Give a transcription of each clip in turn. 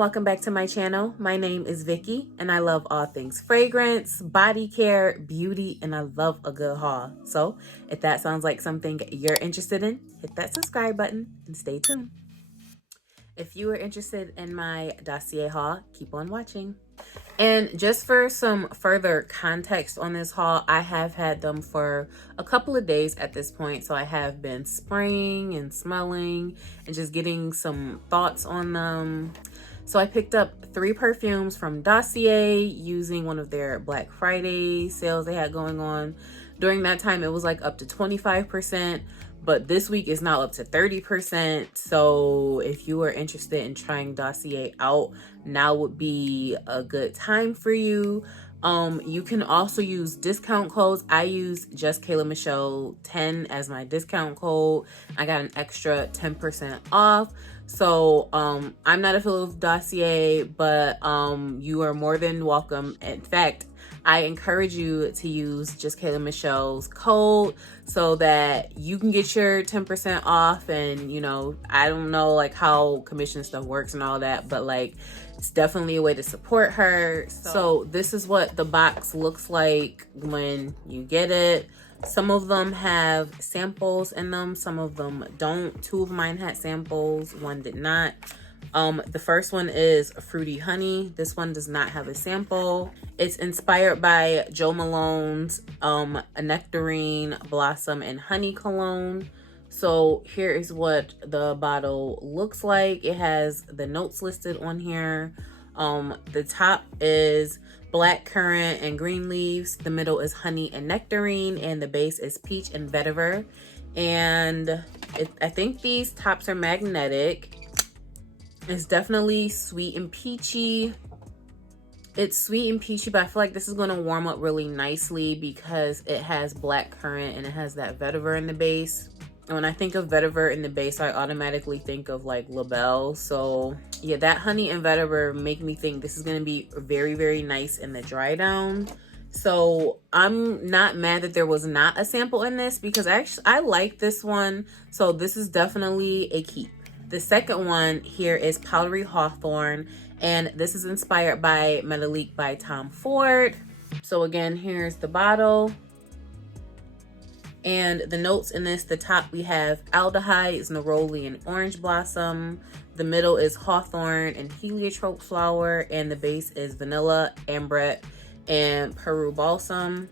welcome back to my channel. My name is Vicky and I love all things fragrance, body care, beauty, and I love a good haul. So if that sounds like something you're interested in, hit that subscribe button and stay tuned. If you are interested in my Dossier haul, keep on watching. And just for some further context on this haul, I have had them for a couple of days at this point. So I have been spraying and smelling and just getting some thoughts on them. So I picked up 3 perfumes from Dossier using one of their Black Friday sales they had going on. During that time, it was like up to 25%, but this week is now up to 30%. So if you are interested in trying Dossier out, now would be a good time for you. You can also use discount codes. I use Just Kayla Michelle 10 as my discount code. I got an extra 10% off. So I'm not affiliated with Dossier, but you are more than welcome. In fact, I encourage you to use Just Kayla Michelle's code so that you can get your 10% off. And you know, I don't know like how commission stuff works and all that, but like it's definitely a way to support her. So this is what the box looks like when you get it. Some of them have samples in them, some of them don't. 2 of mine had samples, 1 did not. The first one is Fruity Honey. This one does not have a sample. It's inspired by Joe Malone's a Nectarine, Blossom, and Honey cologne. So here is what the bottle looks like. It has the notes listed on here. The top is black currant and green leaves. The middle is honey and nectarine, and the base is peach and vetiver. And I think these tops are magnetic. It's definitely sweet and peachy. It's sweet and peachy, but I feel like this is going to warm up really nicely because it has black currant and it has that vetiver in the base. And when I think of vetiver in the base, I automatically think of like Labelle. So yeah, that honey and vetiver make me think this is going to be very, very nice in the dry down. So I'm not mad that there was not a sample in this because I like this one. So this is definitely a keep. The second one here is Powdery Hawthorn, and this is inspired by Metalique by Tom Ford. So again, here's the bottle. And the notes in this, the top we have aldehydes, neroli, and orange blossom. The middle is hawthorn and heliotrope flower, and the base is vanilla, ambrette, and Peru balsam.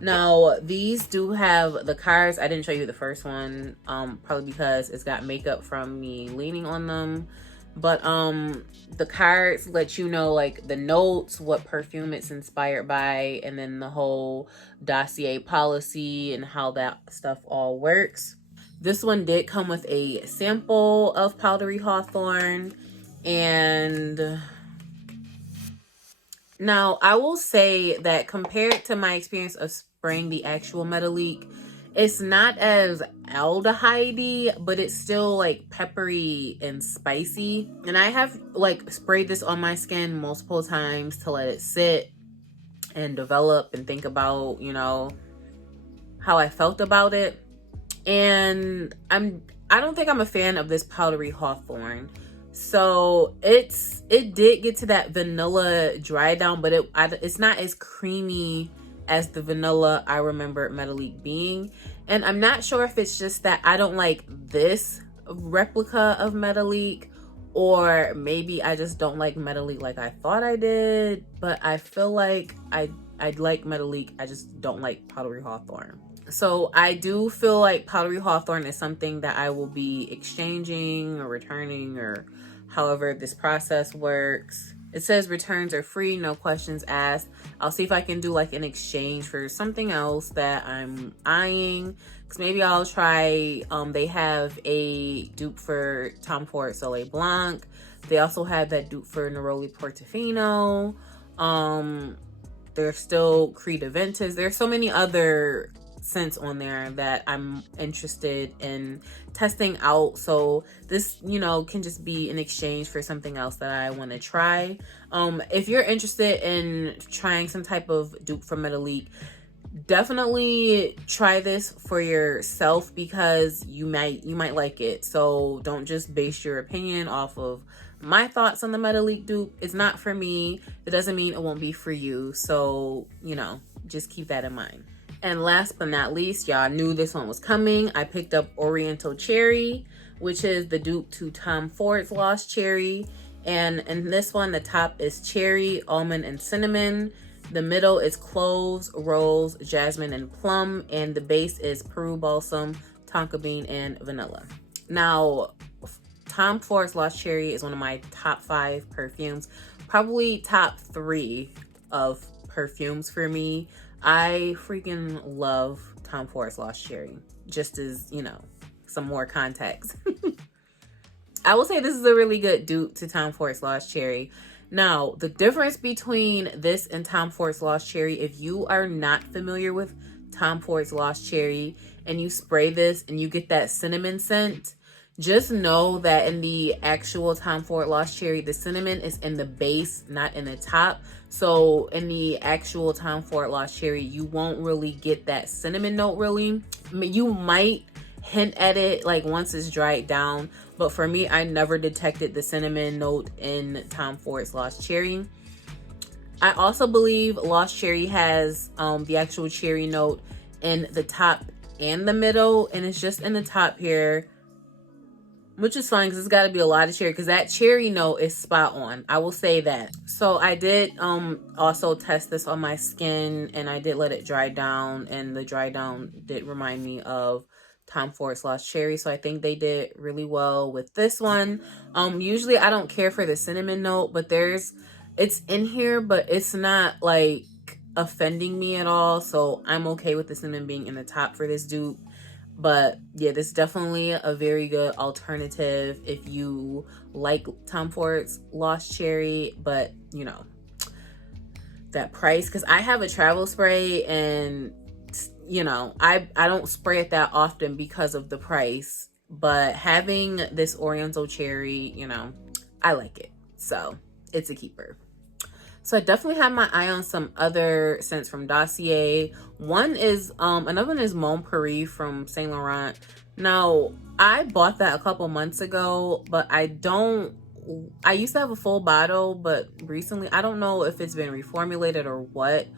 Now these do have the cards. I didn't show you the first one, probably because it's got makeup from me leaning on them. But the cards let you know like the notes, what perfume it's inspired by, and then the whole Dossier policy and how that stuff all works. This one did come with a sample of Powdery Hawthorn. And now I will say that compared to my experience of spraying the actual Metalique, it's not as aldehyde-y, but it's still like peppery and spicy. And I have like sprayed this on my skin multiple times to let it sit and develop and think about, you know, how I felt about it. And I don't think I'm a fan of this Powdery Hawthorn. So it did get to that vanilla dry down, but it's not as creamy as the vanilla I remember Metalique being. And I'm not sure if it's just that I don't like this replica of Metalique, or maybe I just don't like Metalique like I thought I did. But I feel like I like Metalique, I just don't like Powdery Hawthorn. So I do feel like Powdery Hawthorn is something that I will be exchanging or returning, or however this process works. It says returns are free, no questions asked. I'll see if I can do like an exchange for something else that I'm eyeing. Because maybe I'll try, they have a dupe for Tom Ford Soleil Blanc. They also have that dupe for Neroli Portofino. There's still Creed Aventus. There's so many other scents on there that I'm interested in testing out. So this, you know, can just be an exchange for something else that I want to try. If you're interested in trying some type of dupe from Metalique, definitely try this for yourself because you might like it. So don't just base your opinion off of my thoughts on the Metalik dupe. It's not for me. It doesn't mean it won't be for you. So, you know, just keep that in mind. And last but not least, y'all knew this one was coming. I picked up Oriental Cherry, which is the dupe to Tom Ford's Lost Cherry. And in this one, the top is cherry, almond, and cinnamon. The middle is cloves, rose, jasmine, and plum. And the base is Peru balsam, tonka bean, and vanilla. Now, Tom Ford's Lost Cherry is one of my top 5 perfumes. Probably top 3 of perfumes for me. I freaking love Tom Ford's Lost Cherry. Just as, you know, some more context. I will say this is a really good dupe to Tom Ford's Lost Cherry. Now, the difference between this and Tom Ford's Lost Cherry, if you are not familiar with Tom Ford's Lost Cherry and you spray this and you get that cinnamon scent, just know that in the actual Tom Ford Lost Cherry, the cinnamon is in the base, not in the top. So in the actual Tom Ford Lost Cherry, you won't really get that cinnamon note really. You might hint at it like once it's dried down, but for me, I never detected the cinnamon note in Tom Ford's Lost Cherry. I also believe Lost Cherry has the actual cherry note in the top and the middle, and it's just in the top here, which is fine because it's got to be a lot of cherry, because that cherry note is spot on. I will say that. So I did also test this on my skin, and I did let it dry down, and the dry down did remind me of Tom Ford's Lost Cherry. So I think they did really well with this one. Usually I don't care for the cinnamon note, but it's in here, but it's not like offending me at all. So I'm okay with the cinnamon being in the top for this dupe. But yeah, this is definitely a very good alternative if you like Tom Ford's Lost Cherry, but you know, that price, because I have a travel spray, and you know, I don't spray it that often because of the price, but having this Oriental Cherry, you know, I like it, so it's a keeper. So I definitely have my eye on some other scents from Dossier. Another one is Mon Paris from Saint Laurent. Now, I bought that a couple months ago, but I used to have a full bottle, but recently, I don't know if it's been reformulated or what,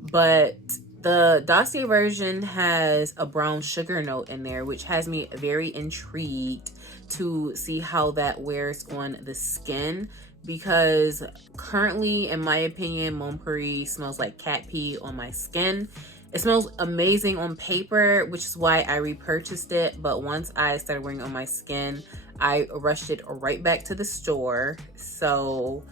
but the Dossier version has a brown sugar note in there, which has me very intrigued to see how that wears on the skin, because currently, in my opinion, Mon Paris smells like cat pee on my skin. It smells amazing on paper, which is why I repurchased it, but once I started wearing it on my skin, I rushed it right back to the store. So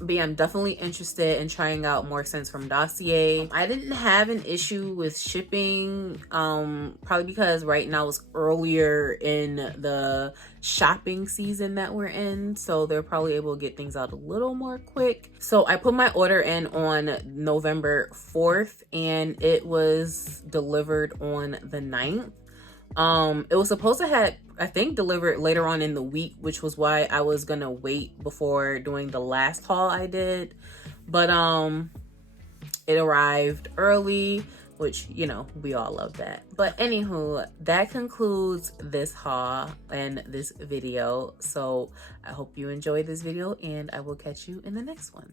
but yeah, I'm definitely interested in trying out more scents from Dossier. I didn't have an issue with shipping, probably because right now it's earlier in the shopping season that we're in, so they're probably able to get things out a little more quick. So I put my order in on November 4th, and it was delivered on the 9th. It was supposed to have, I think, delivered later on in the week, which was why I was gonna wait before doing the last haul I did, but it arrived early, which, you know, we all love that. But anywho, that concludes this haul and this video. So I hope you enjoyed this video, and I will catch you in the next one.